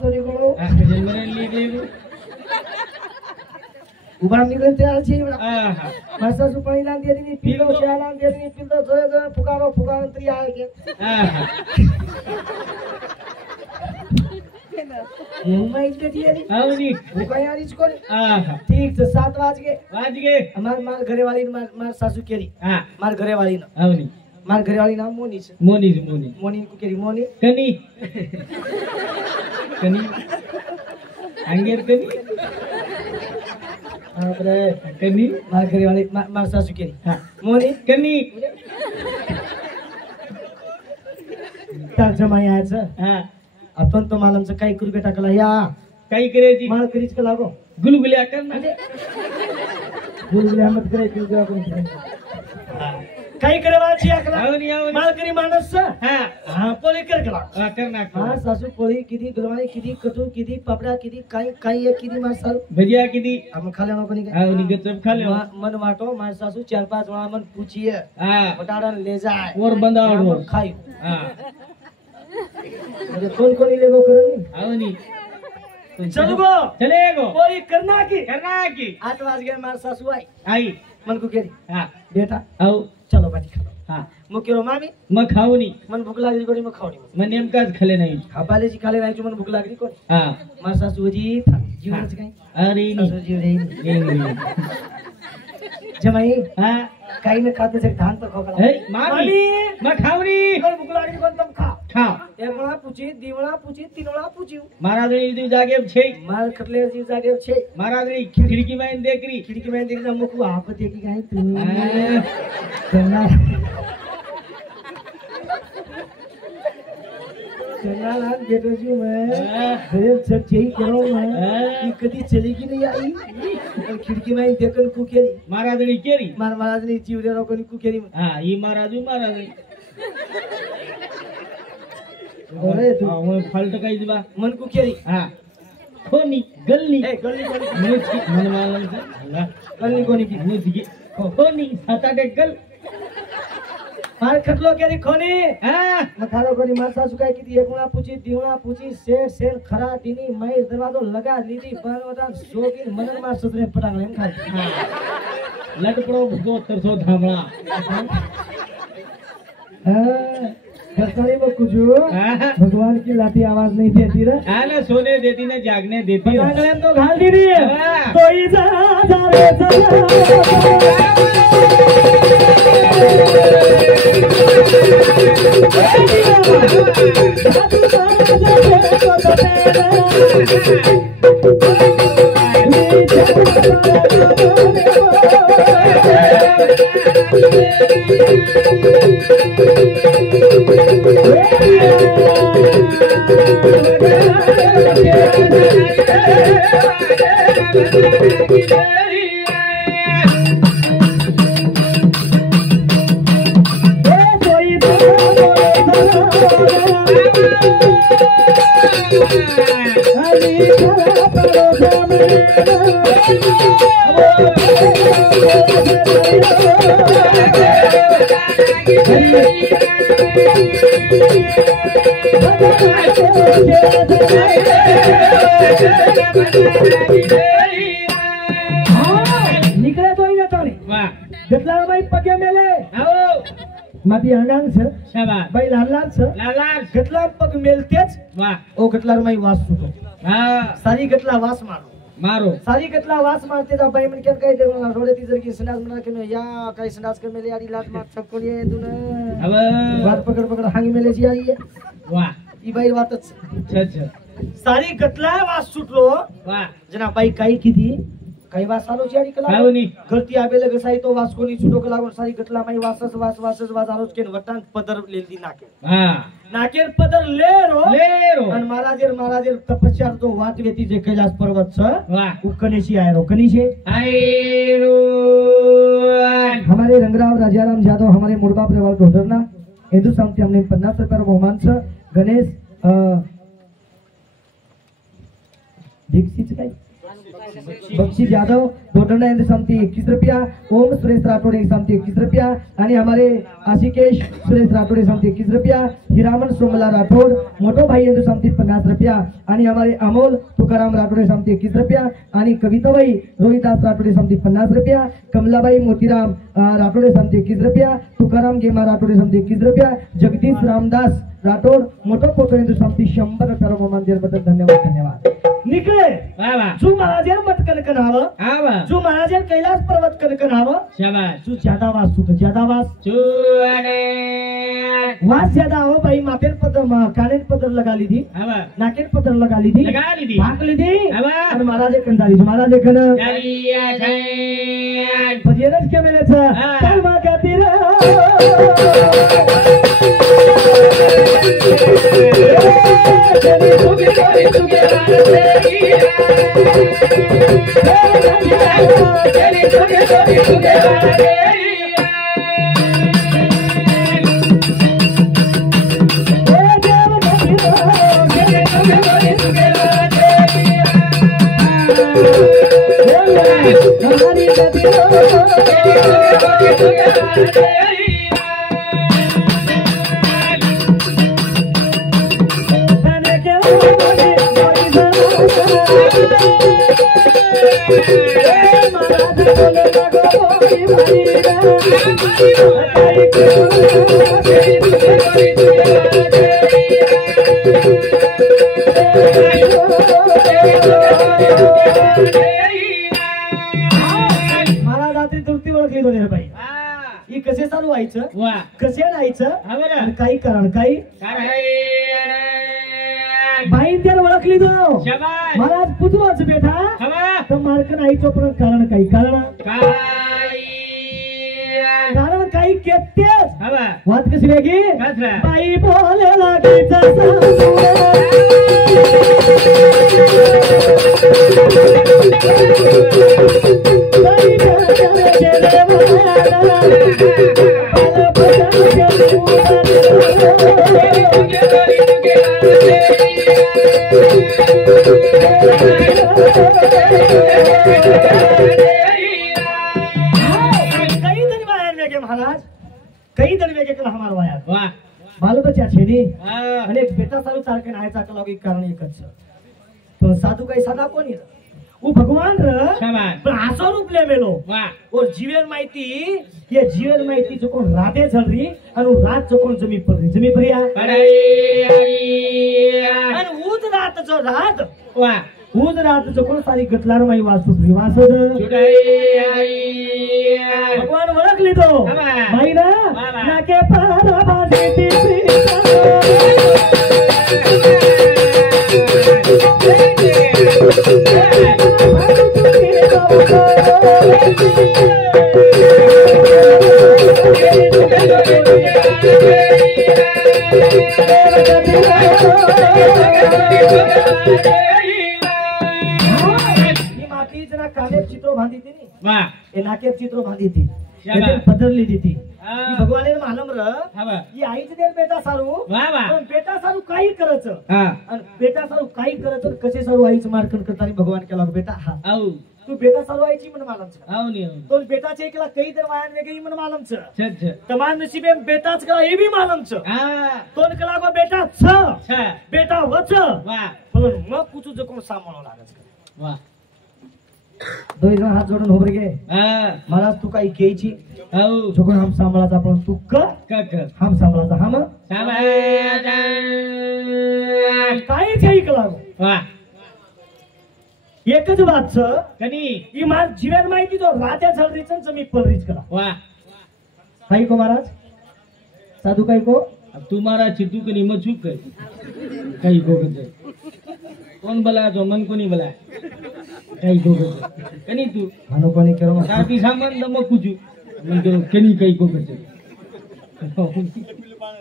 उभा निकले तयार छे मासा सुपारी लान दे दी पीलो चाय लान दे दी पीलो जोरे जोरे फुकारो फुकांतरी आए के मुंबई के दिए नी आवनी फुकाया री इसको ठीक से 7 बज गए हमार घरे वाली मार सासू केरी मार घरे वाली ना आवनी मार घरे वाली नाम मोनी छे मोनी को केरी मोनी कनी अंगेर कनी अरे कनी मार घरे वाली मार सासू केरी मोनी कनी तार जमाई आया आपण तो मालमचं काही कुरके टाकला या काही करायची माळ करीच का लागो गुलगुल्या कर ना गुलगुल्या मत करायची जो आपण काही करायची अकला आवनी माळ करी माणस हां पोळी कर कला करना हां सासू पोळी किती गुलवाणी किती कटू किती पापडा किती काही एक किती मार सारू भजिया किती हम खा लेनो कोनी का आवनी गचप खा ले मन वाटो मार सासू 4-5 वाला मन पूछिए हां बटाड़ा ले जाए और बंदाड़ो खाई हां मुझे कौन लेगो करनी आवनी चलो गो चलेगो कोई करना की 8 बज गए मार सासू आई मन को केरी हां बेटा आओ चलो बाटी खा हां मुकेरो मामी म खाऊनी मन भूख लागली कोणी म खाऊनी मन नेमकाच खाले नाही खापाले जी खाले नाही मन भूख लागली कोणी हां मार सासू जी जीवनच काय अरे सासू जीव रे जमाई हां काही न खाते से धान तो खोकला ए मामी म खाऊनी कोण भूख लागली कोण तुम खा एकला पूछी दीवला पूछी तीनला पूछी महाराज नी जागे छे मार खटले जी जागे छे महाराज नी खिड़की में देखरी मुख आप देखी काई तू चला बेटो जी मैं फिर सब चाहिए करो मैं कदी चलेगी नहीं आई खिड़की में देखन को केरी महाराज नी जीवरे रोकन को केरी हां ई महाराज अरे तू मैं फाल्ट काई दिबा मन को केरी हां खोनी गल्ली मुझकी मन मालम से गल्ली कोनी की मुझकी खोनी साता गल मार खटलो केरी खोनी हां मथारो कोनी मार सासू काय की एकला पूछी दीवला पूछी शेर खरा दिनी मैं दरवाजो लगा लीदी बनवटा जोगी मनन मार ससरे पटांगले खा हां लटपड़ो भगो तरसो धामला हां सरकारी में कुछ भगवान की लाठी आवाज नहीं देती रे ना सोने देती ना जागने देती है तो घाल दी रही है कोई जा निकले तो ही ना ताली वाह गतला भाई पगे मेले आओ माती अंगांग छ शाबाश भाई लाल गतला पग मेलतेच वाह ओ गतला भाई वास सुतो हां सारी गतला वास मारो सारी गतला वास मारते जा भाई मन के कह दे रोडे ती जर की संडास मना के या काही संडास कर मेले यारी लात मार सब को ये दुन अब बात पकड़ हांगी मेले जी आई है वाह ई भाई वातच अच्छा सारी गतला वास सुटलो वाह जना भाई काही किती काही वास आलो जी कला आवनी घरती आबे लगे साई तो वास कोनी छुटो कला कोन सारी गतला माई वास आलोच के वटान पदर लेली नाके हां नाकेर पदर लेरो अन महाराजेर तपस्या तो वाट वेती जे कैलाश पर्वत छ वाह उ कनेशी आयरो हमारे रंगराव राजाराम यादव हमारे मुड़बा प्रवाल ढोडरना हिंदुस्तान से हमने 50 रुपये बहुमान छ गणेश दीक्षित काय बख्शी यादव गोटंडा यांची समती 21 रुपया, ओम सुरेश राठोड यांची समती 21 रुपया आणि हमारे आशिकेश सुरेश राठोड यांची समती 21 रुपया, हिरामन सोमला राठोड मोटो भाई यांची समती 50 रुपया आणि हमारे अमोल तुकाराम राठोड यांची समती 21 रुपया आणि कविताबाई रोहिदास राठोड यांची समती 50 रुपया, कमलाबाई मोतीराम राठोड यांची समती 21 रुपया, तुकाराम गेमा राठोड यांची समती 21 रुपया, जगदीश रामदास राठोड मोठो पोतो यांची समती 100 रुपया मंदिर बद्दल धन्यवाद धन्यवाद निकळे जो महाराज मटकन कनावं जो महाराज कैलास पर्वत कनकन हावं शाबाश जो ज्यादा वास सुख ज्यादा वास वास ज्यादा हो भाई मापेर पत्र कानेन पत्र लगा ली थी नाकेन पत्र लगा ली थी भाग ली थी और महाराज कंदाली महाराज कन भजनच के मेलेच कर्मा खातीर कसे चालू व्हायचं कसे नाहीचं काही कारण काही बाई त्याला ओळखली तो महाराज पुतळाच बेटा तर मार्क नाहीचं पण कारण काही कारण काही केतेच वाद कशी वेगळी बाई बोले महाराज कई दिन वेगे कल हमार वाया वाह मालूम बच्चा छेनी अनेक बेटा सारू चार के नाय चाकला के कारण एकच तो साधु काही साधा कोणी वो भगवान र पण आसो रूप ले मेलो वाह और जीवन माहिती ये जीवन माहिती जो कोण राधे झलरी आणि रात जो कोण जमी पडरी आणि ऊज रात जो रात वाह ऊज रात जो कोण सारी गतलार माई वासुरी वासद भगवान ओळखली तो माई ना नाके पारा बाजी कानेप चित्र बांधी थी वाह ये नाकेप चित्र बांधी थी बदलली थी भगवान मालम र ये आईच देर बेटा सारू वाह वाह पण बेटा सारू काही करच आणि बेटा सारू काही करच कसे सारू आईच मारकन करतानी भगवान केला बेटा हा आऊ तू बेटा सारू आईची मन मालम छ आऊ नी तो बेटाचे एकला काही तर वायन वेगळी मन मालम छ छ तमान नसीबे बेटाच कला ए भी मालम छ हां तोन कला गो बेटा छ बेटा वच वाह पण मग कुछ जो कोण सांभाळो लागस वाह दोन जण हात जोडून उभे गे महाराज तू काही घ्यायची जोकोण हम सांभाळाचा आपण तू हम सांभाळाचा हम काही काही लागो एकच बात छ कनी ही माझ जीवन माहिती जो राजा झलरीच जमी पलरीच करा वाह काही को महाराज साधू काही को अब तुम्हारा चिट्टू कनी मचुक काही को कौन बला जो मन को नहीं बला काही को कनी तू मानो कोणी करो साथी सामान दम कुजू मन करो कनी काही को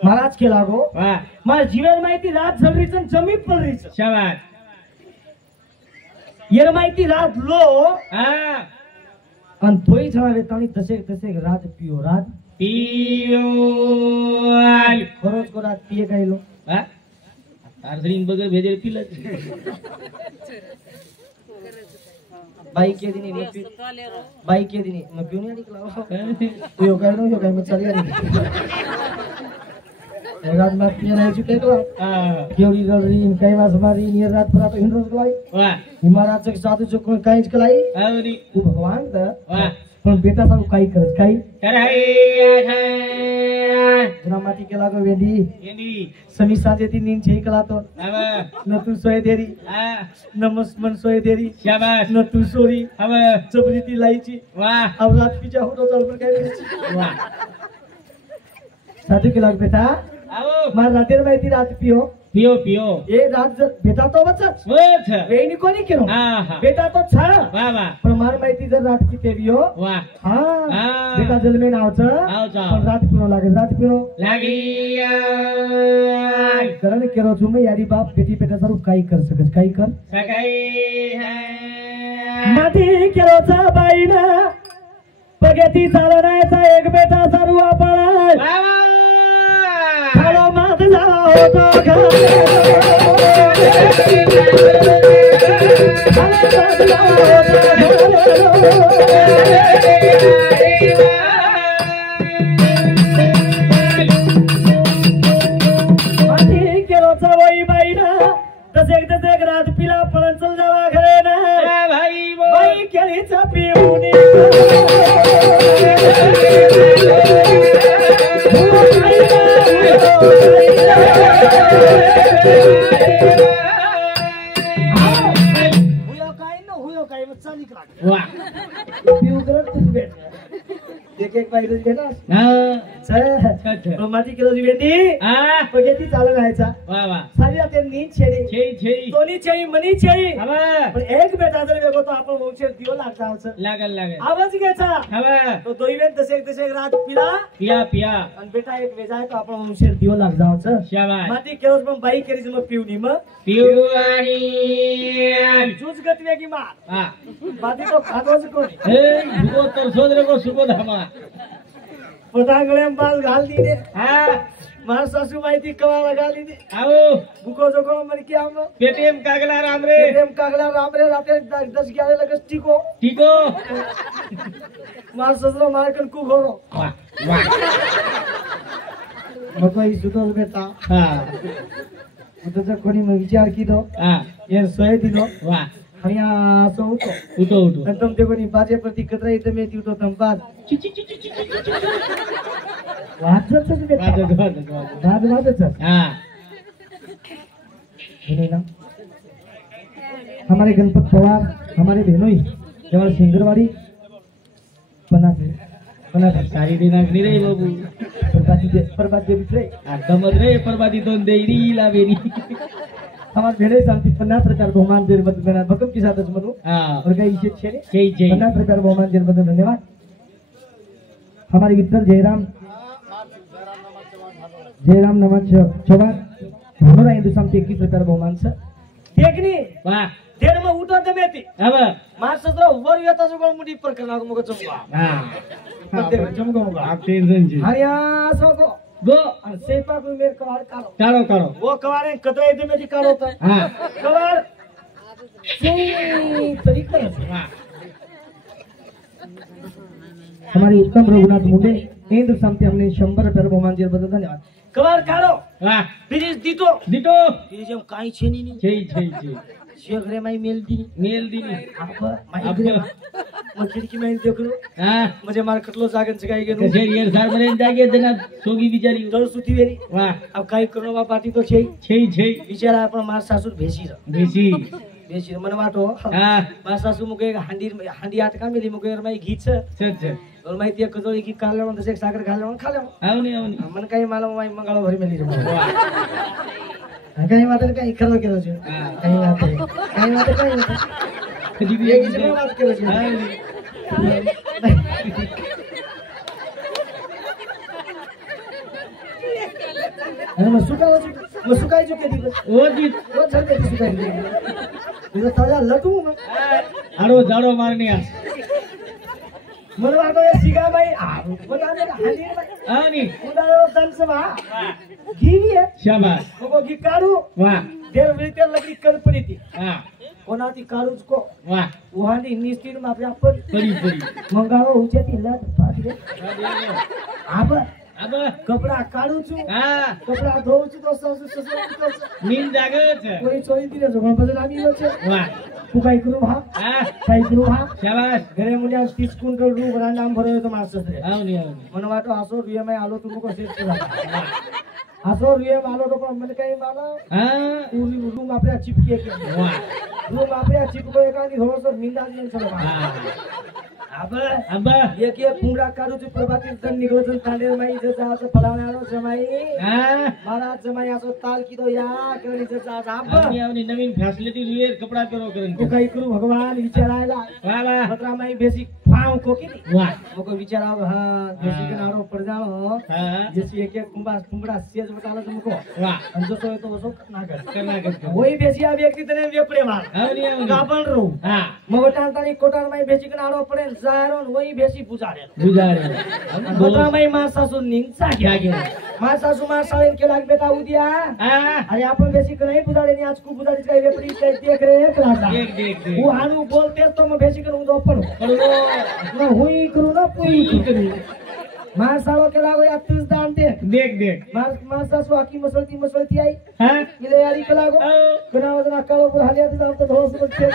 महाराज के लागो वाह मार जीवन माहिती रात झलरीच जमी पलरीच शाबाश ये माहिती रात लो हां अन तोय जणा वेतानी तसे तसे रात पियो खरोच को रात पिये काय लो हां अर्धरिंग बगर भेजे पिला बाईक ये दिनी मग बाईक ये दिनी मग क्यों नहीं निकला यो काय मग चल रात में नहीं चुके तो केवड़ी रड़ी कई मास मारी नियर रात पर तो हिंदू कलाई वाह महाराज के साधु जो काई कलाई अरे तू भगवान द वाह पण बेटा सब काई करत काई जना माटी के लागो वेंदी समी साजे ती नींद छे कला तो न तू सोए देरी न मन सोए देरी शाबाश न तू सोरी अब चपरीती लाईची वाह अब रात पीछा हो तो चल पर काई वाह साधु के लाग बेटा आओ मार रातेर माहिती रात पियो पियो पियो ए रात बेटा तो बचच वच वेणी कोणी केलो बेटा तो छ वाह वाह पण मार माहिती जर रात की तेरियो वाह हां बेटा जन्मे नावच पण रात पियो लागी करण केरो छु मैं यारी बाप बेटी बेटा सारू काई कर सकत काई कर सकाई है माती केरो चा बाईना पगेती चालनायचा एक बेटा सारू आपण वाह वाह खालो मात जाओ तो एक रात पिला पण चल जावा घरे ना भाई बाई केळीचा पिऊनी हुयो काय मग चालिक लाग वाह पिऊ करत तू बेट एक बाई रोज बेटा हां चल माटी किलो जी बेटी हां पगेती चालू राहायचा वाह वाह सारी रात नींद छेडी छेई दोन्ही छेई मनी छेई पण एक बेटा जर वेगो तो आपण वंशेर दियो लागता लागल आवाज घ्यायचा तो दोईवेन तसे रात पिया आणि बेटा एक वेजाय तो आपण वंशेर दियो लाग जावचं शाबाश माटी केलोस पण बाई केरीच मग पिऊनी मग पिऊ आणि जूज गत वेगी मार हां बादी तो खातोच कोणी ए भुगो तर सोदरे को सुबो धामा पटांगळे बाल घाल दिले हां मार सासू माहिती कवाला घाली दे आओ बुको जोको मन की हम पेटीएम कागला राम रे राते 10 11 लगस टिको मार ससरो मार कर कु घोरो वाह मकोई सुतोल बेटा हां उतचा कोणी मग विचार कीदो हां ये सोय दिलो वाह हरिया सो उठो तम देखो नी बाजे प्रति कतरा इते में उठो तम बाज वाजत बेटा वाजत हां ना हमारे गणपत पवार हमारे बहनोई जवळ सिंगरवाडी पना सारी दिनाग्नी रे बाबू परबादी बिचरे आदमद रे परबादी दोन देरी लावेरी हमारे भेड़े शांति 50 बहुमान देर बद मेरा भकम के साथ मनु और कई इज्जत छे 50 बहुमान देर बद धन्यवाद हमारे विठ्ठल जयराम नमन चौहान हमारा हिंदू शांति 21 बहुमान छ देखनी वाह देर में उठो दमेती अब मार ससरा वर येता जुगळ मुडी पर करना मग चमका हां चमका आप टेंशन जी हरिया सोको गो सेपा को मेरे कवार कारो वो कवारे कतरे दे में कारो होता हां कवार सही तरीका हां हमारी उत्तम रघुनाथ मुंडे हिंदू शांति हमने 100 रुपये बहुमान दिए बदल धन्यवाद कवार कारो वाह फिर दीतो ये जो काई छेनी नहीं छे शेगरे माई मेल दी आप मग खिडकी माई देखलो हां म्हणजे मार कटलो जागन सगाई गेलो शेर यार सार मरे जागे देना सोगी बिचारी दर सुती वेरी वाह अब काई करो बा पार्टी तो छे बिचारा आपण मार सासुर भेसी मन वाटो हां मार सासू मुके हांडी आट का मेली मुके माई घीच और माई ते कजोळी की काल लावून तसे साखर घालून खाले आवनी मन काही मला माई मंगाळो भरी मेली काही मात्र काही खरं केलं छे काही मात्र कधी एक जण बात केलं छे अरे मसुकाई जो केली ओ जी ओ छे सुकाई तुझा ताजा लटू आडो जाडो मारणी आ मला वाटो या सिगा बाई मला हानी उदारो तनसवा घीवी है शाबाश को घी काढू वाह देर वेळी लकडी कल्पनी ती हां कोणाती काढूच को वाह वहानी निस्तीन में आपल्या पण पडी मंगाळो हुचे ती लाट पाडले अब कपड़ा काढू छु हा कपड़ा धोऊ छु तो ससु नींद जागत कोई चोरी दिले जो बजन आमी हो छे वाह तू काय करू भा हा काय करू भा शाबाश घरे मुल्या 30 क्विंटल रू भरा नाम भरो तो मास्टर रे आवनी मन वाटो आसो रुये में आलो तुमको सेट केला आसो रुये में आलो तो पण मन काही माला हा पूरी रूम आपल्या चिपके के वाह रूम आपल्या चिपको एकानी थोडस निंदा दिन चलो हा अब एक कुंगडा काढू छु प्रभाती तन निघलो तांडेर माई जसा असं फलावणारो जमाई मारा जमाई असो ताल किदो या कणी जसा अब आवनी नवीन फॅसिलिटी रुयर कपडा करो करन तू काही करू भगवान विचारायला वाह वाह पत्रा माई बेसी फाव को की वाह मको विचाराव हां बेसी के नारो पड़ जाओ हां जैसे एक कुंगडा सेज बताला तुमको वाह हम जो सो तो वसो ना कर वही बेसी आ व्यक्ति तने वेपरे मार आवनी गाबन रो हां मगो टांतानी कोटार माई बेसी के नारो पड़े जारोन वही बेसी बुजारे बुजारे माई मा सासू निंचा क्या मा सासू मा साळेन के लाग बेटा उदिया अरे आपण बेसी के नहीं बुजारे नि आज को बुजारे काय वेपरी काय देख रे क्लासा देख वो हानु बोलते तो मैं बेसी करू दो पड़ो ना हुई करू ना पूरी करू मा साळो के लागो या तुस दान देख मा सासू आकी मसलती आई हां इले यारी के लागो कना वजना कालो पर हालिया ते तो धोस को खेत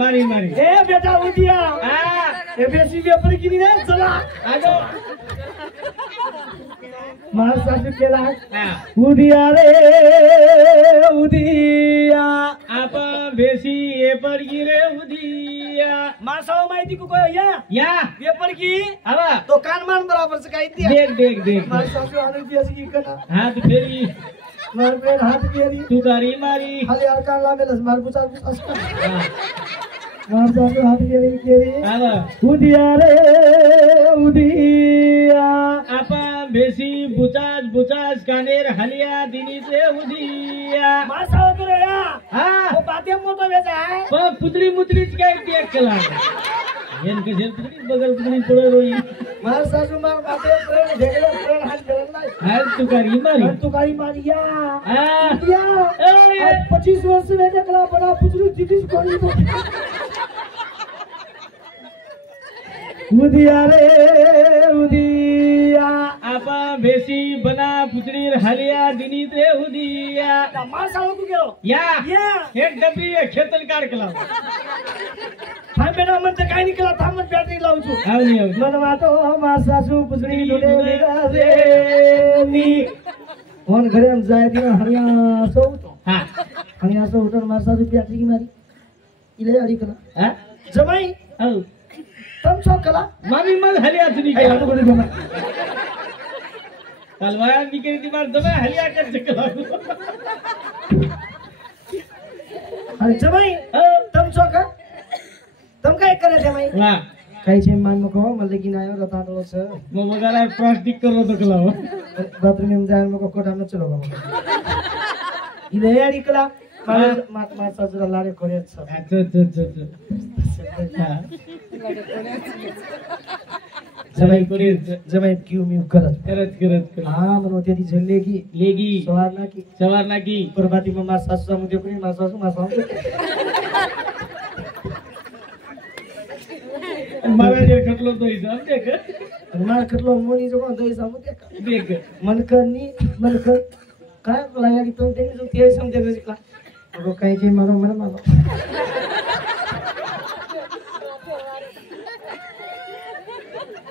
मारी ए बेटा उठिया ए बेसी पेपर की नहीं चला आगो मार सासू केला उदिया रे उदिया आप बेसी पेपर की रे उदिया मार साव माहिती को या पेपर की आवा तो कान मान बराबर से काही दिया देख मार सासू आने बेसी की कना हाथ फेरी मार पे हाथ फेरी तू गारी मारी खाली आकार ला मेलस मार बुचार असका मार सासू हाथ फेरी आवा उदिया रे उदिया आपा बेसी बुचाज कानेर हलिया दिनी से उदिया मार साव करे या हां वो बातें मोटो बेचा है पर पुतरी मुतरीच काय देख कला येन के जेल पुतरी बगल पुतरी पड़ो रोई मार सासू मार बातें प्रेम झगड़े प्रेम हाथ करन नाही हाल तू गारी मारिया हां या 25 वर्ष में देखला बड़ा पुतरी जिदिस कोनी तो उदिया रे उदिया आपा बेसी बना पुतरी हलिया दिनी से उदिया मार सासू को गेलो या या एक डबरी खेतन कार कला हाय बेटा मन ते काय निकला थांबत बॅटरी लावू छु आवनी मन वाटो मार सासू पुतरी धुले रे मी फोन घरे जाय दिया हरिया सोतो हां हरिया सोतो मार सासू बॅटरी की मारी इले अडी कला हां जमाई औ तम छो कला मामी मल हलिया सुनी काय कला बोले जमा तलवार निकली थी मार दबे हलिया कर चकला अरे जमाई तम छो का तम काय करे जमाई वाह काही छे मान मको मले की नायो रता दलो छ मो मगाला प्लास्टिक करो तो कला बाथरूम में जान मको कोटा में चलो इले अडी कला मार सासू लाडे करे छ अच्छा जमाई क्यों मी करत करत हां मनो तेरी झल्लेगी लेगी सवारना की प्रभाती में मार सासू मुझे कोनी मार सासू मारा जे खटलो तो हिसाब देख मार खटलो मोनी जो कोण दई सामु देख मनकर काय लायारी तो तेनी जो ते समजे का तो काही जे मारो मन मारो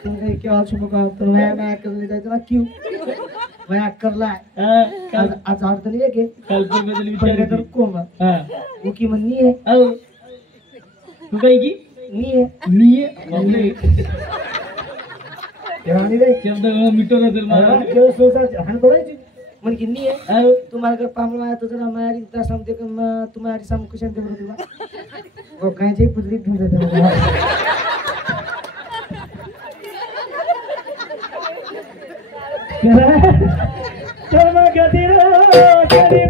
तुम काही क्या छु मका तो मैं कर ले जाय ना क्यों मैं करला आज आठ दिन ये के कल पे बदल पहिले विचार तर कोम हां वो की मन नहीं है औ तू काही की नहीं है मी देवानी रे शब्द मिटो ना दिल मारा के सोचा हन बोलायची मन की नहीं है औ तुम्हारे घर पामला आया तो जरा मारी ता सम देख तुम्हारी सम कुछ दे बरो वो कहीं जे पुजरी ढूंढ दे चलो गदिरो करी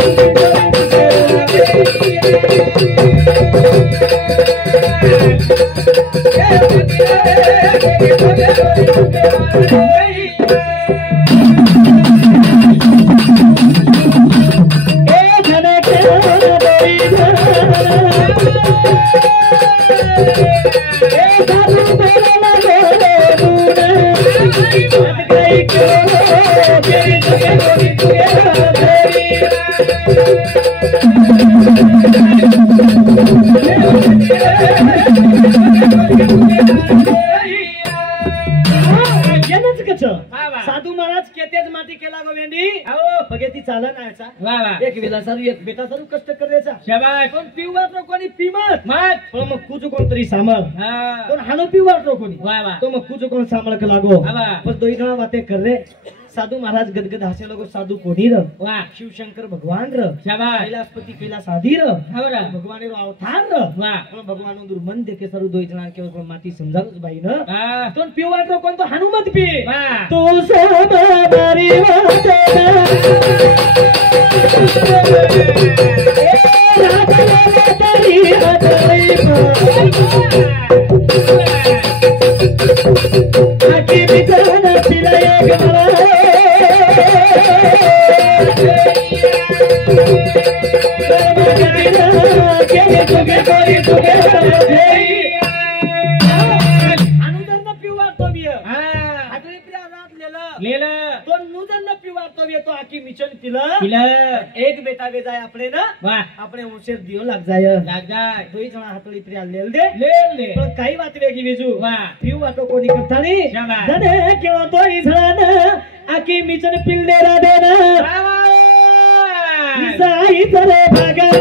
बुद्धि साधू महाराज केतेज माती केला गो वेंडी भगेती चाला नायचा एक वेला सारू एक बेटा सारू कष्ट करायचा शाबास पण पिववात कोणी पिमत मत पण मग कुजू कोणतरी सांभाळ पण हालो पिववात कोणी तो मग कुजू कोण सांभाळ का लागो पण दोई जणा बाते कर रे साधू महाराज गदगद हसे लोग साधू कोणी र शिवशंकर भगवान र कैलाशपति कैलाश आदि र भगवान रो अवतार र पण भगवान दूर मन देखे सारू दोई जणा केवळ माती समजालच बाई न तो पिववात कोण तो हनुमत पी तो मारी वाटे एक बेटा वे जाए अपने ना अपने उसे दियो लग जाए दो ही जना हाथोड़ी प्रिया लेल दे पण काही बात वेगळी वेजू पिऊ वाटो कोणी करता नी जने क्यों तो ही जना आकी मिचन पिल्लेरा देना साई तरे भगवान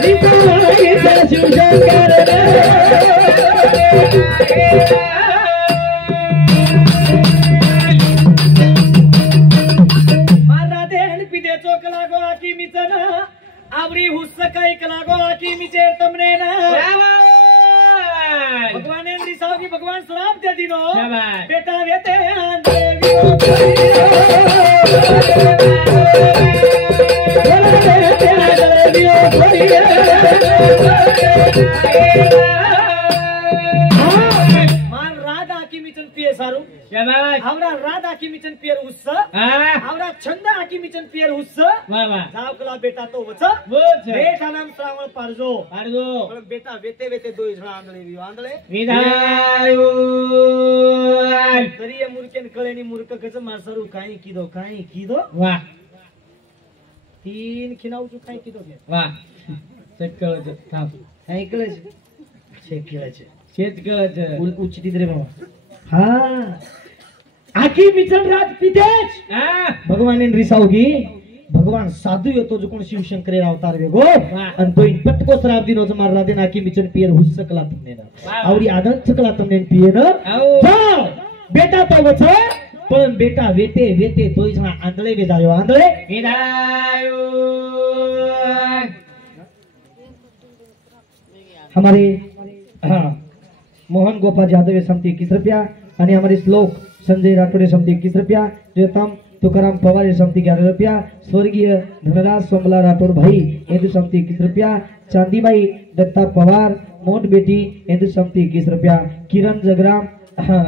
निसाई सजू कर आवरी हुस्स काही कलागो आकी मिचे तमने ना भगवान ने दिसाओ की भगवान श्राप दे दिनो बेटा वेते देवियो मान राधा की मिचन पिए सारू आवरा राधा की मिचन पियर हुस्स आवरा छंद आकी मिचन पियर हुस्स जाव कला बेटा तो वच बेटा नाम श्रावण पारजो बेटा वेते वेते दोई जणा आंधळे वियो आंधळे विदायो तरी मूर्खेन कळेनी मूर्ख कच मासरू काही कीदो वाह तीन खिनाऊचू काही कीदो वाह चक्कळच थांब काही कळच शेत उच्चित रे बाबा हा आकी मिचन राज पितेच भगवान रिसावगी भगवान साधू येतो जो कोण शिवशंकरे अवतार वेगो आणि तो पटको श्राप दिनो जो मार राधे नाकी मिचन पियर हुस्सकला तुमने ना आवडी आदन चकला तुमने पिये ना जाओ बेटा तो वच पण बेटा वेते वेते तोय जणा आंधळे वे जायो आंधळे विदायो हमारे मोहन गोपाल यादव समती 21 रुपया आणि हमारे श्लोक संजय राठौड़ समती 21 रुपया प्रियतम तुकाराम पवार समती 11 रुपया स्वर्गीय धनराज सोमला राठौड़ भाई हिंदू समती 21 रुपया चांदीबाई दत्ता पवार मोट बेटी हिंदू समती 21 रुपया किरण जगराम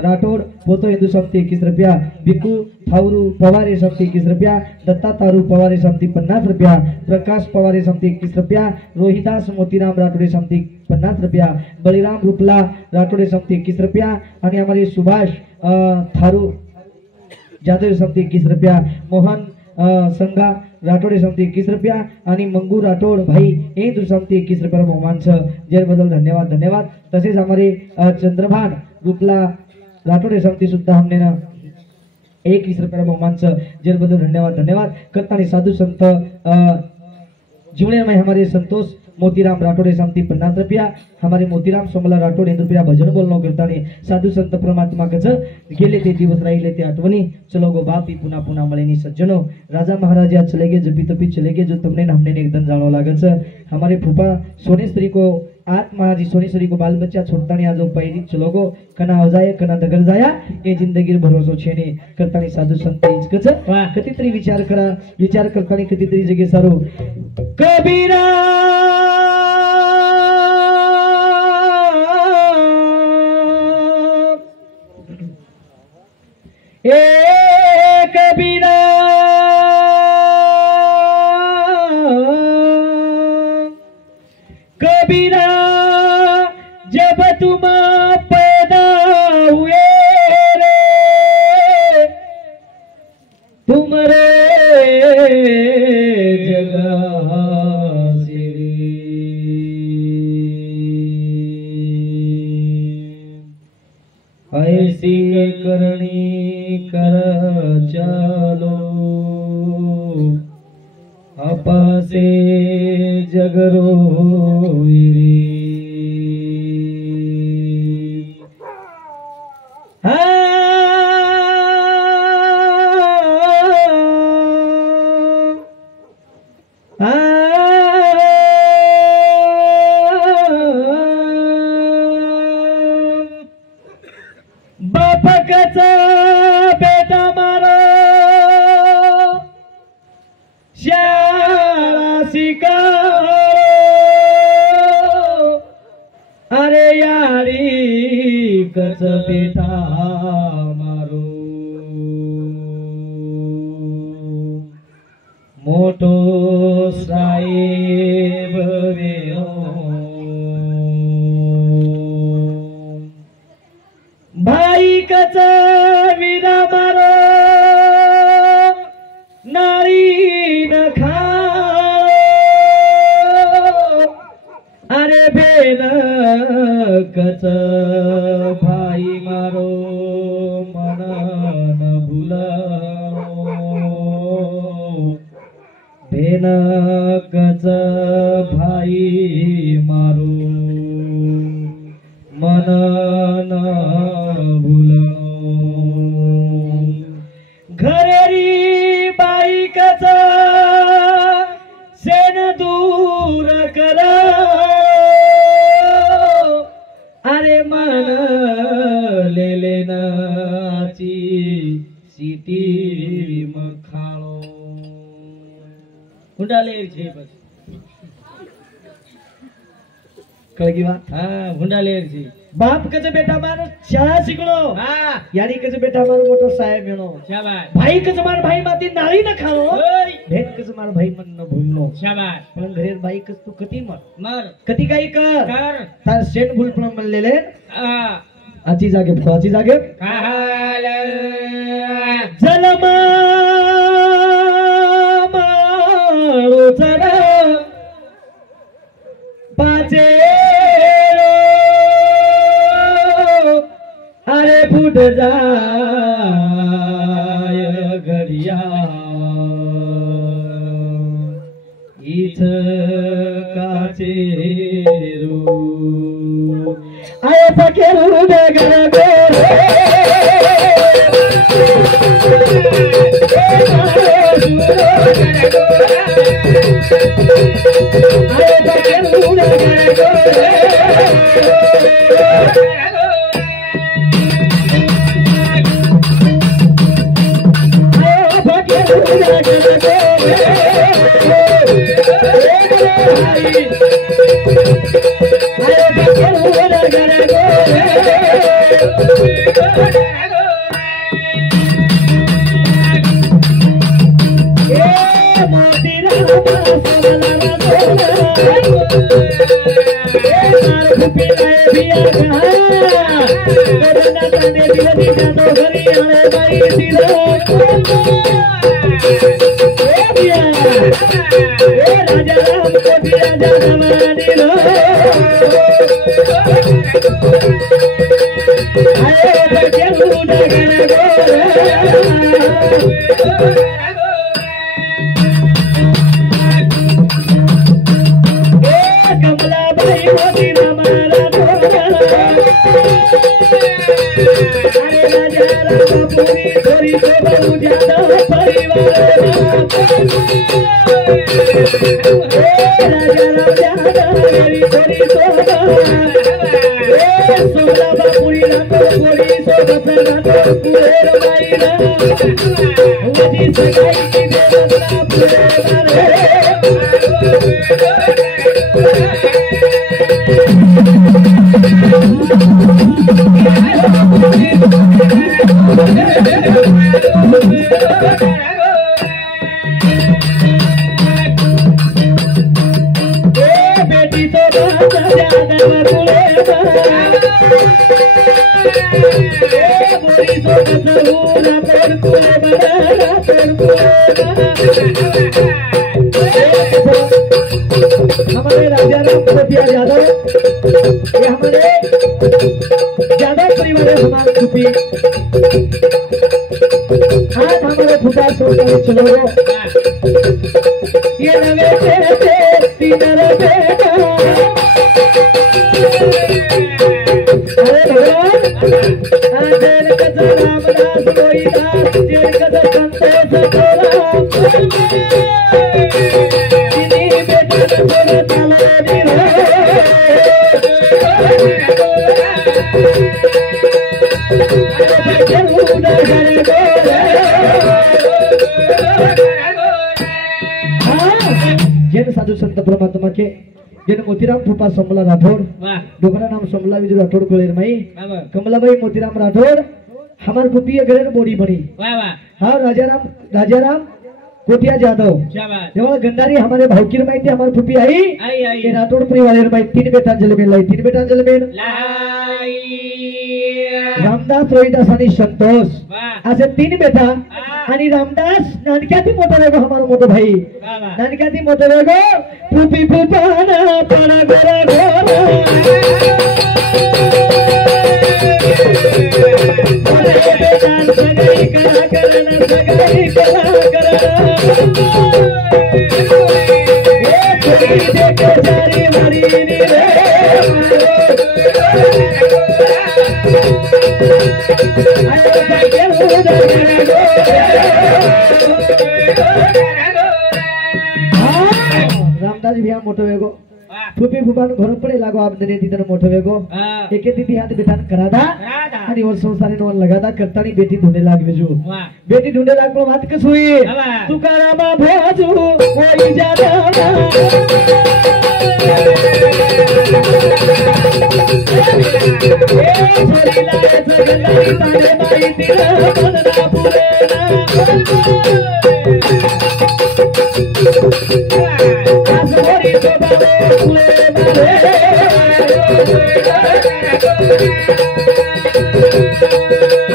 राठौड़ पोतो हिंदू समती 21 रुपया बिकू ठाउरू पवार समती 21 रुपया दत्ता तारू पवार समती 50 रुपया प्रकाश पवार समती 21 रुपया रोहिदास मोतीराम राठौड़ समती 50 रुपया बलिराम रुपला राठौड़ समती 21 रुपया आणि हमारे सुभाष थारू जादव समती 21 रुपया मोहन संगा राठौड़ समती 21 रुपया आणि मंगू राठौड़ भाई हिंदू समती 21 रुपया बहुमान जय बदल धन्यवाद तसेच हमारे चंद्रभान रूपला राठौड़ समती सुद्धा हमने ना 21 रुपया बहुमान जय बदल धन्यवाद करतानी साधु संत जीवने में हमारे संतोष मोतीराम राठौड़ समती 50 रुपया हमारे मोतीराम सोमला राठौड़ हिंदू रुपया भजन बोलनो करतानी साधु संत परमात्मा कच गेले ते दिवस राहिले ते आठवणी चलो गो बापी पुन्हा पुन्हा मळेनी सज्जनो राजा महाराज या चले गए जपी तपी चले गए जो तुमने हमने एकदम जानो लागत हमारे फूफा सोनेश्वरी को आत्मा जी सोनेश्वरी को बाल बच्चा छोड़ता नहीं आजो पैरी चलो गो कना हो जाए कना दगर जाया ये जिंदगी भरोसो छे ने करतानी साधु संत इचकच कधीतरी विचार करतानी कधीतरी जगे सारो कबीरा ए कबीरा कबीरा जब तुम पैदा ऐसी करणी कर चालो अपासे जगरो बापकचा बेटा मारो शाळा शिकारो अरे यारी कच बेटा मारो मोठो साहेब वेणो भाई कच विरा मारो नारी न खाओ अरे बेन कच भाई मारो मन न भूलाओ बेन कच भाई मारो मन न भूलाओ घरेरी बाई कच सेन दूर करा अरे मन लेले नाची सीटी मखाळो हुंडाले छे बस कळगी बात हाँ हुंडाले छे बाप कच बेटा मारो शाळा शिकलो हाँ यारी कच बेटा मारो मोटो साहेब बनो शाबाश भाई कच मार भाई माती नाळी न खाओ भेट कच मार भाई मन न भूलनो शाबाश पण घरेर भाई कच तू कती मर कती काही कर तार सेट भूल पण म्हणलेले आची जागे जलम माळो जरा पाचे अरे फुट जाय घडिया इथ काचे रू आय पकेरू डगर गोरे आय पकेरू डगर गोरे हमारे राजा राम यादव, ये हमारे यादव रात्रि वाले हमारे छुपी आज हमारे फुटा सोचा चलो ये नवे तेरे तीन रवे अरे भगवान आदेर कद रामदास कोई दास जेर कद संतोष तोरा इनी बेटा तोरा ताला दी रे जैन साधु संत परमात्मा के जैन मोतीराम फूफा सोमला राठौड़ डोकरा नाम सोमला विजय राठौड़ कोलेर माई कमलाबाई मोतीराम राठौड़ हमार फूफी घरेर बोड़ी बनी हाँ राजाराम कोटिया जादव जब गंडारी हमारे भावकीर माई थे हमारे फूफी आई ये राठौड़ परिवार माई 3 बेटा जलमेन लाई 3 बेटा जलमेन रामदास रोहिदास आणि संतोष असे 3 बेटा आणि रामदास नानक्याती मोठा वेगो हमारो मोठो भाई नानक्याती मोठो वेगो फुपी फुपाना पडा गोरा गोरा बेटा सगाई करा करना सगाई करा करना ए कोई देखे सारी मरी नी रे रामदास भैया मोठो वेगो फुपी फुपान घर पडे लागो आप दने तिथन मोठो वेगो एके तिथी हात बेटान करादा आणि वर संसारी नवन लगादा करतानी बेटी ढूंढे लागवे जो बेटी ढूंढे लागो बात कस हुई तुकारामा भोजू कोई जादा ए छोरी लाए सगंदारी तारे माई तिरा मनना पुरेना आसोरी तो बाबे फुले मारे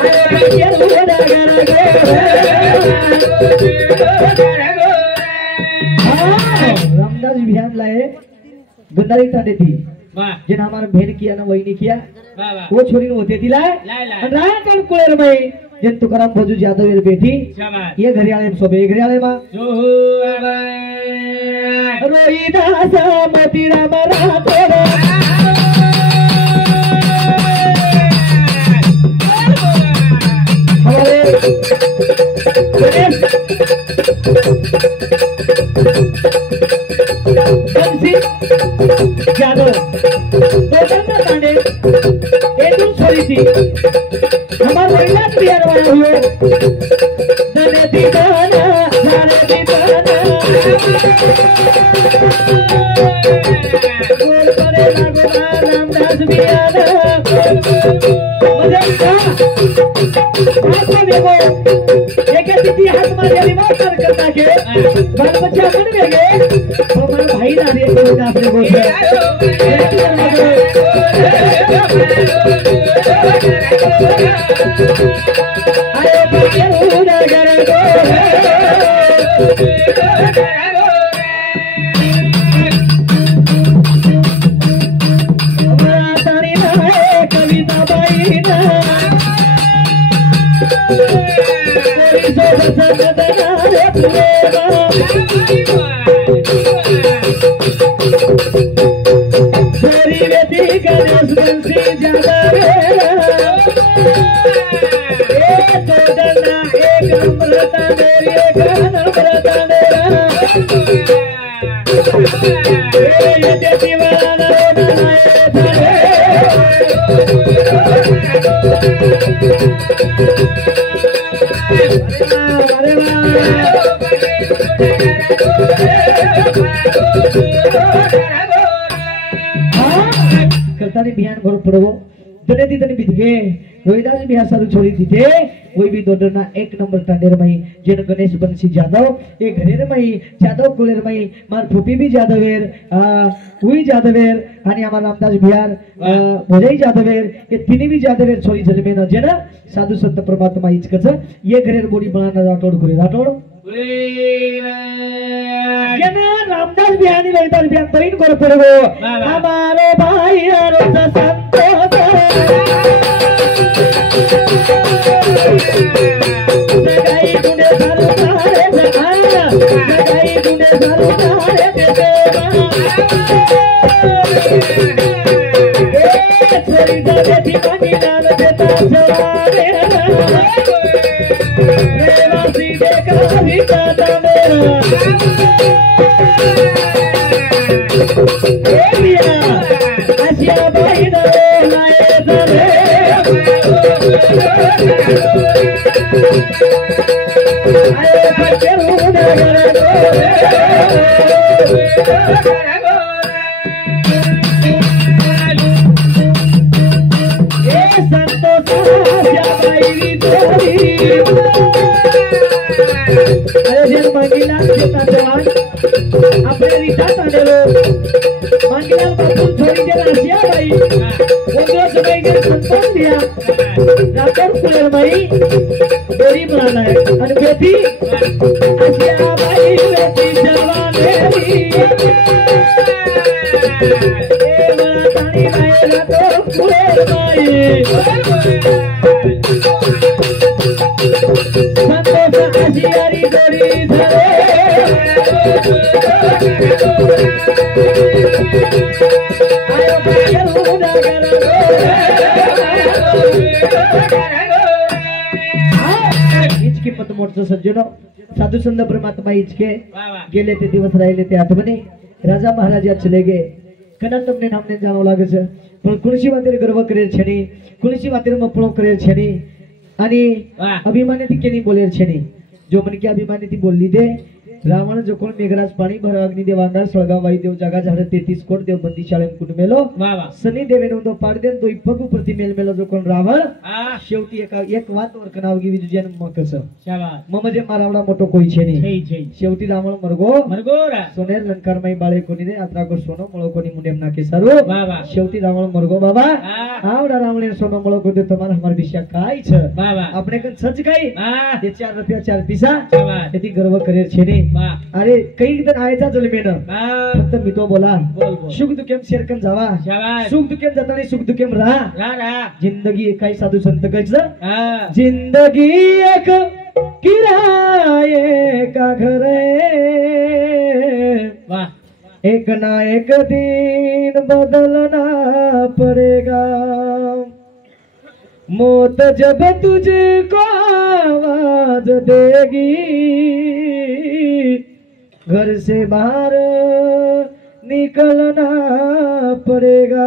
आए के लुड़ा गरा रामदास बिहान लाए गंदारी ताने थी जिन हमारे बहन किया ना वही नहीं किया वो छोरी होते थी लाए रायगढ़ कुलेर में जिन तुकाराम भोजू जादव ये बेटी ये घरियाले सोबे घरियाले मां रोहिदास मोतीराम राठौड़ हमारे जादव दोगंदा तांडे एटून छोरी थी हमार महिला प्रियर वाला हुए दने दीवाना जाने दीवाना गोल पड़े लागो रामदास बियाना मजा हाथ में देखो एक तिथि हाथ मारे रिवाज करता के बाल बच्चा बन गए हमारा भाई ना रे को अपने को आए बच्चे उड़ा कर गो हमारा तारी ना कविता बाई ना कोई सो सदना रे प्रेमा छोरी बेटी गणेश बंसी जादा वेला एक दना एक अमृता मेरी एक अमृता मेरा ये दीवाना बनाए धरे अरे करता बिहान घर पड़ो दने दी दने बिदगे रोहिदास बिहार सारू छोड़ी दीते वही भी दोडरना 1 नंबर टांडेर मई जेन गणेश बंसी जादव ये घरेर मई जादव कोलेर मई मार फुपी भी जादवेर हुई जादवेर आणि आमार रामदास बिहार भोजाई जादवेर ये तिनी भी जादवेर छोरी जलमेन जेन साधु संत परमात्मा इचकच ये घरेर बोडी बनाना राठौड़ करे राठौड़ रामदास बिहानी रोहिदास बिहान बहीण कर पड़ो हमारे भाई संतोष रेवासी देखा भी काटा मेरा आशिया बाई लाए जरे आए बचरू नगर अरे जन मांगीला देता जवान अपने रीता तानेलो मांगीला बापू थोड़ी देर आसिया भाई वो दो समय के संपन्न दिया रातर कुलेर भाई गोरी बनाना है और बेटी आसिया भाई बेटी जवान मेरी ए बड़ा तानी आएगा तो कुलेर भाई आशियारी गोरी धरे आयो बचरू नगर इचके पतमोटचं सज्जनो साधू संत परमात्मा इचके गेले ते दिवस राहिले ते आठवणे राजा महाराज चले गए कना તમને નામને જાણો લાગે છે પણ કુણસી વાતેર ગર્વ કરે છે ની કુણસી વાતેર મપણો કરે છે ની आणि अभिमानाने केली बोलेल छेनी जो मन की अभिमानाने बोलली दे रावण जो कोण मेघराज पाणी भर अग्नि देव अंधार सळगा वाई देव जागा झाड 33 कोट देव बंदी शाळेम कुट मेलो सनी देवेनो तो पाड देन तो इपगु प्रति मेल मेलो जो कोण रावण शेवटी एक वात वर कनाव गी विजु जन मकस शाबास ममजे मारावडा मोटो कोई छेनी शेवटी रावण मरगो रा सोनेर लंकार माई बाळे कोणी रे आत्रा को सोनो मळो कोणी मुंडेम नाके सारू शेवटी रावण मरगो बाबा आवडा रावणे सोनो मळो को दे तुम्हाला हमार विषय काय छ આપણે કન સજ કાઈ તે 4 રૂપિયા 4 પૈસા તેથી ગર્વ કરે છે ને अरे कई दिन आयचा जलमेन फक्त मी तो बोला सुख दुखेम शेरकन जावा सुख दुखेम जातानी सुख दुखेम रहा जिंदगी एक काही साधू संत कळचं जिंदगी एक किराए का घर वाह एक ना एक दिन बदलना पड़ेगा मौत जब तुझको आवाज देगी घर से बाहर निकलना पड़ेगा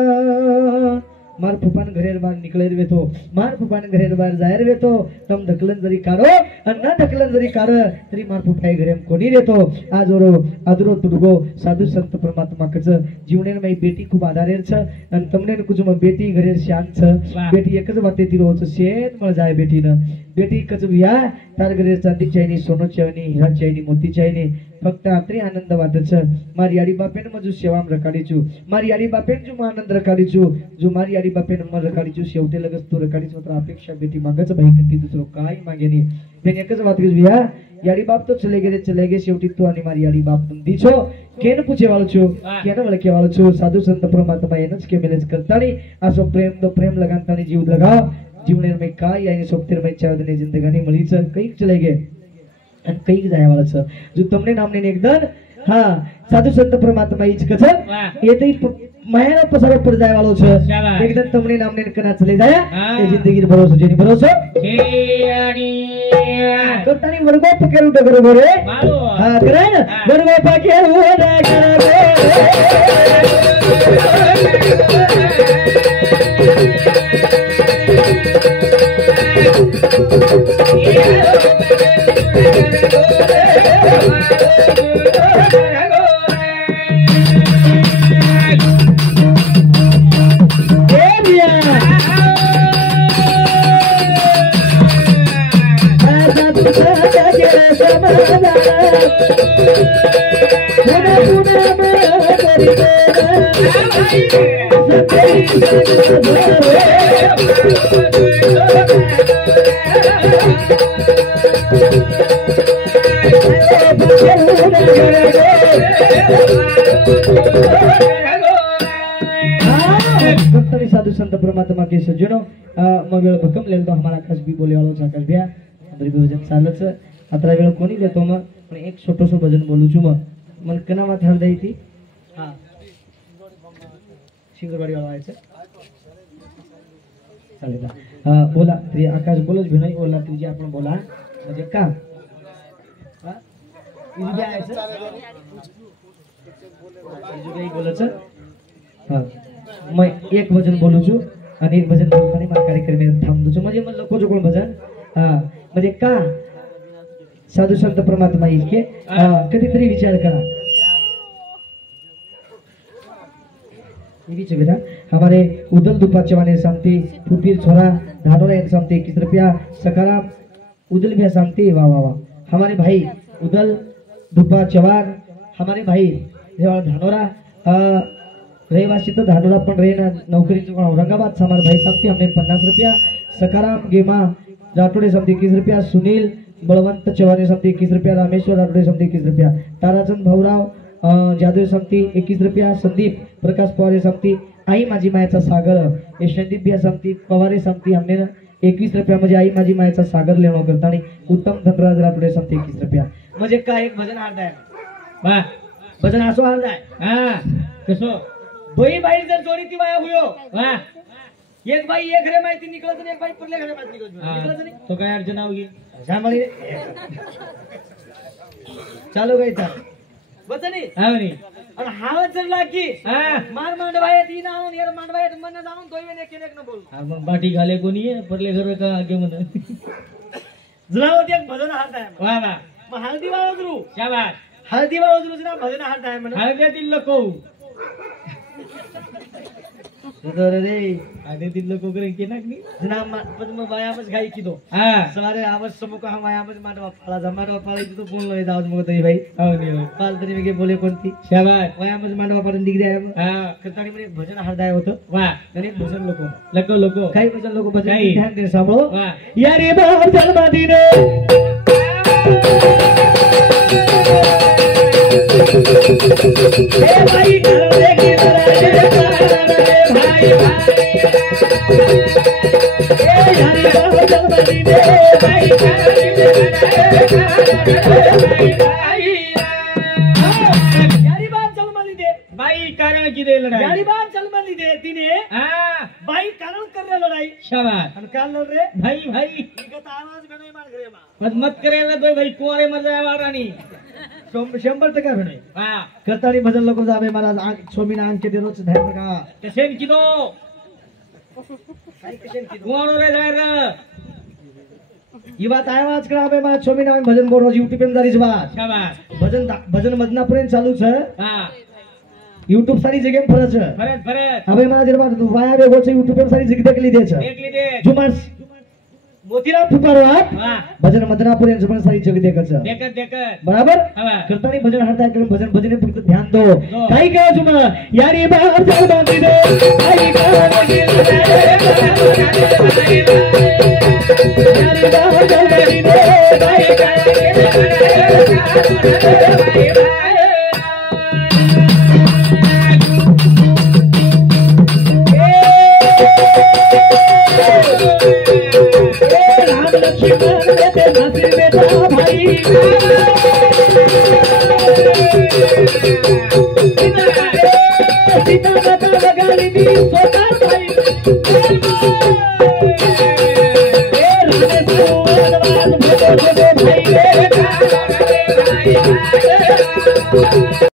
मार फुफान घरेर बाहेर निकलेर वेतो मार फुफान घरेर बाहेर जायर वेतो तम ढकलन जरी काढो अन्ना ढकलन जरी काढ तरी मार फुफाई घरेम कोणी देतो आजोरो आदरो तुडगो साधू संत परमात्मा कच जीवनेर मै बेटी खूप आधारेर छ अन तमने कुजुम बेटी घरेर शान छ बेटी एकच वाते तिरो छ शेत मळ जाय बेटी न बेटी कच विया तार घरेर चांदी चाहिनी सोनो चाहिनी हीरा चाहिनी मोती चाहिनी फक्त आत्री आनंद वाटत छ मारी आडी बापेन मजू सेवाम रकाडी छु मारी आडी बापेन जु आनंद रकाडी छु जो मारी आडी बापेन मर रकाडी छु शेवटे लगस तो रकाडी छु तर अपेक्षा बेटी मागच भाई कंती दुसरो काय मागे नी बेन एकच वात गज विया याडी बाप तो चले गे शेवटी तू आणि मारी आडी बाप तुम दीछो केन पूछे वाळो छु केन वळके वाळो छु साधू संत परमात्मा एनच के मेलेज करतानी असो प्रेम तो प्रेम लगातानी जीव लगाव जीवनेर में काय यानी सोपतेर में चावदने जिंदगानी मळी छ कई चले गे आणि कई जाय वाळा छ जो तमने नामने एकदम हां साधू संत परमात्मा इच कछ येतई माया पसारो पर जाय वाळो छ एकदम तमने नामने कना चले जाया ते जिंदगी भरोसा जेनी भरोसा छेडी करतानी वर्गो पकेरू डगरो गोरे हां करेन वर्गो पकेरू डगरो साधु संत परमात्मा के सज्जनों मग वेळ भक्कम लेल तो हमारा खास भी बोले वालो आकाश भैया बरी भजन चालच अतरा वेळ कोणी देतो मग पण एक छोटोसो भजन बोलू छु मग मन कना मात हर दई थी हां शिंगरवाडी वाला आयचं चालेल बोला तरी आकाश बोलच भी नाही बोलला तुझी आपण बोला म्हणजे का बोलायचं मैं एक भजन बोलू छू आणि एक भजन बोलताना मला कार्यक्रम थांबू छू म्हणजे म्हणलं कोण कोण भजन म्हणजे का साधू संत परमात्मा इतके कधीतरी विचार करा बेटा हमारे उदल दुपा चवाने शांति फुटीर छोरा धानोरा एक शांति 21 रुपया सकाराम उदल भी शांति वाह वाह वाह हमारे भाई उदल दुपा चवान हमारे भाई धानोरा रहिवासी तो धानोरा पण रहे नौकरी औरंगाबाद से हमारे भाई शांति हमने 50 रुपया सकाराम गेमा राठोड़े शांति 21 रुपया सुनील बलवंत चवाने शांति 21 रुपया रामेश्वर राठोड़े शांति 21 रुपया ताराचंद भाऊराव जादू समती 21 रुपया संदीप प्रकाश पवारे समती आई माझी मायाचा सागर यशवंदीप बिया समती पवारे समती हमने 21 रुपया म्हणजे आई माझी मायाचा सागर लेणो करता आणि उत्तम धनराज राठोडे समती 21 रुपया म्हणजे काय एक भजन हारदाय वाह भजन असो हारदाय कसो दोई बाई जर जोडी ती बाया हुयो वाह एक बाई एक रे माहिती निकळत आणि एक बाई परले घरे माहिती निकळत नाही तो काय अर्ज नाव घे जांभळी चालू गई था बचनी आवनी आणि हावत जर लागी मार मांडवाय ती नाऊन यार मांडवाय मन जाऊन दोयने केलेक न बोल मग बाटी घाले कोणी परले घर का आगे म्हण जनावत एक भजन हात आहे वाह वाह मग हळदी वाजरू शाबास हळदी वाजरू जना भजन हात आहे म्हण हळदीतील लोक सुधर रे हळदीतील लोक करे के नागनी जना पण मग वायामच गाई की दो सारे आवाज समूह का हम वायामच मांडवा पाला जमाडवा पाला तो बोल लो दाऊद मग तरी भाई हो पाल तरी मी बोले कोणती शाबास वायामच मांडवा पर्यंत डिग्री आहे करतानी म्हणे भजन हळदाय होतं वाह आणि भजन लोक काही भजन लोक भजन ध्यान दे सांभाळो या रे बाप जन्म दिने हे भाई घर देखी रे भाई बाई कारण की दे लढाई यारी बाप जन्म दे तिने बाई कारण कर रे लढाई शाबाश आणि काल लढ रे भाई भाई इकत आवाज बनोय मान घरे मा मत करे रे भाई कोरे मजा वारानी 100% भेणे हां करतानी भजन लोक जावे मला छोमीना अंक दे रोज धार का तसेन की दो कोण रे जायर ये बात आवाज करावे मला छोमीना भजन बोल रोज YouTube पे जारीच बात शाबाश भजन मदनापर्यंत चालू छ हां YouTube सारी जगह फरज है फरज अबे मला जर बात वाया वेगो से YouTube पे सारी जगह देख ली दे जुमार मोतीराम फुपारवात भजन मदनापुर यांचं पण सारी जग देखत बराबर करतानी भजन हरताय करून भजन फक्त ध्यान दो काही काय जुमा यारी बाहर चल बांधी दे काही काय यारी बाहर चल बांधी दे काही भाई